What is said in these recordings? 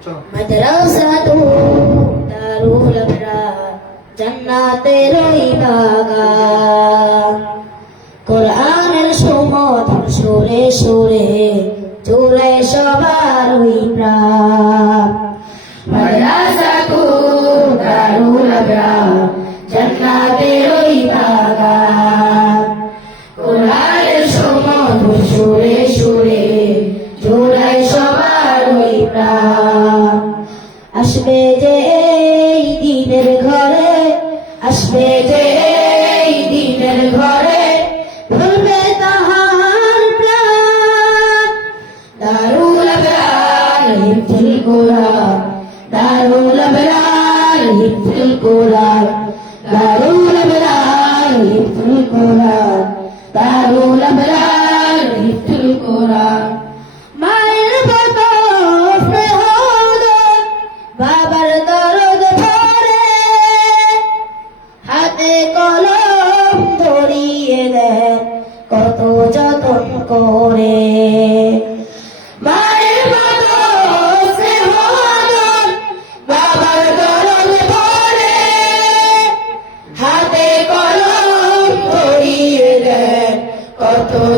মাদ্রাসাতু দারুল আবরার জান্নাতের বাগান কোরআনের সুমধুর সুরে সুরে চলে সবার ওই প্রাণ। মাদ্রাসাতু দারুল আবরার জান্নাতের ওই বাগান কোরআনের সুমধুর সুরে সুরে চলে সবার ওই প্রাণ। আসবে যে এই দিনের ঘরে, আসবে যে এই দিনের ঘরে, ভুলবে তাহার প্রাণ। দারুল আবরার হিফজুল কোরআন। দারুল আবরার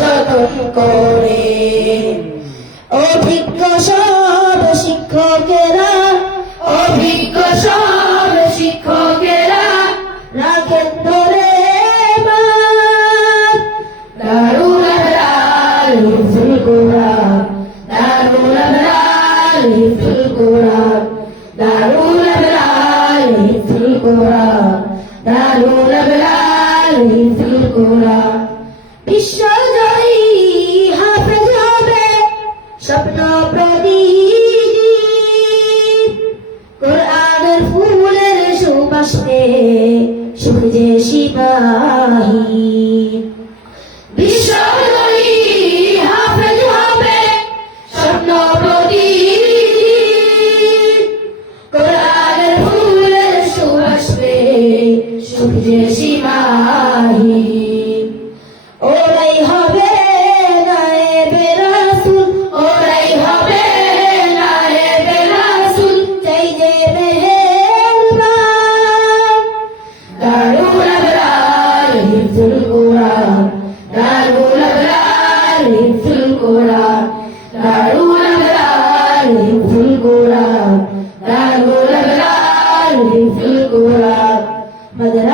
যতন করে। অভিজ্ঞ সিপাহী ওরাই হবে নায়েবে রাসূল ওরাই হবে নায়েবে রাসূল চাই যে মেহেরবান। দারুল আবরার হিফজুল কোরআন, দারুল আবরার হিফজুল কোরআন, দারুল আবরার হিফজুল কোরআন, দারুল আবরার হিফজুল কোরআন। মাদ্রাসাতু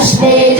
আসবে যে এই দিনের ঘরে